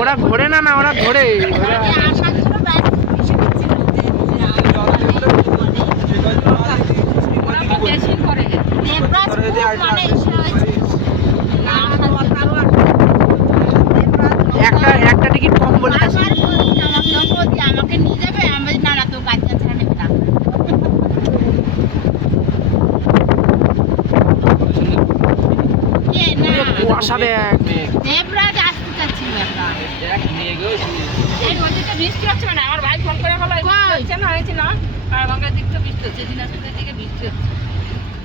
ওরা ঘোরে না, ওরা ঘোরে। একটা টিকিট কম বলে আমাকে নিয়ে যাবে, আমি না না তো কাজ ছাড়া নেবে না। কুয়াশা দেখ, দেবরাজ আসতে চাচ্ছিল বৃষ্টি হচ্ছে না। আমার ভাই ফোন করে বলো হচ্ছে না, হয়েছে না, আর গঙ্গার দিক তো বৃষ্টি হচ্ছে, দিনাজপুরের দিকে বৃষ্টি হচ্ছে,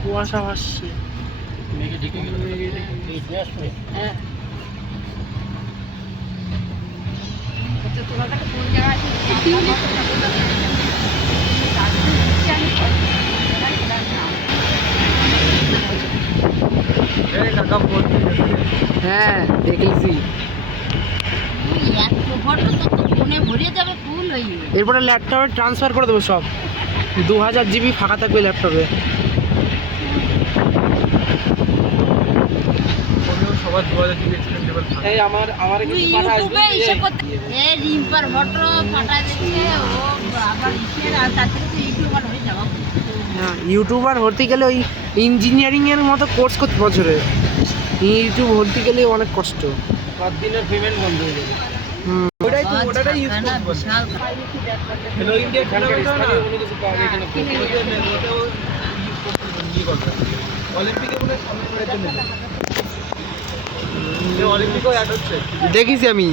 কুয়াশা ভাসছে। হ্যাঁ তোমার কাছে কোন জায়গায় হ্যাঁ দেখেছি। এরপরে ল্যাপটপে ট্রান্সফার করে দেবো সব, 2000 GB ফাঁকা থাকবে ল্যাপটপে। এই আমার কিছু পাঠা আসবে। রিম্পার ফটো পাঠা দিচ্ছে, ও আবার ইসের আর তার থেকে ইউটিউবার হয়ে যাওয়া। হ্যাঁ, ইউটিউবার হতে গেলে ওই ইঞ্জিনিয়ারিং এর মতো কোর্স করতে বছরে, ইউটিউব হতে গেলে অনেক কষ্ট। 5 দিনের পেমেন্ট বন্ধ হয়ে যাবে। ওটাই তো, ওটাই ইউজ করতে পারছি। হ্যালো ইন্ডিয়া খেলা হতো না, কোনো কিছু পাওয়া যায় কিনা ওটাও ইউজ করতে নিয়ে করতে। অলিম্পিকে মনে সামনে করে জন্য অলিম্পিকও অ্যাড হচ্ছে, দেখিছি আমি।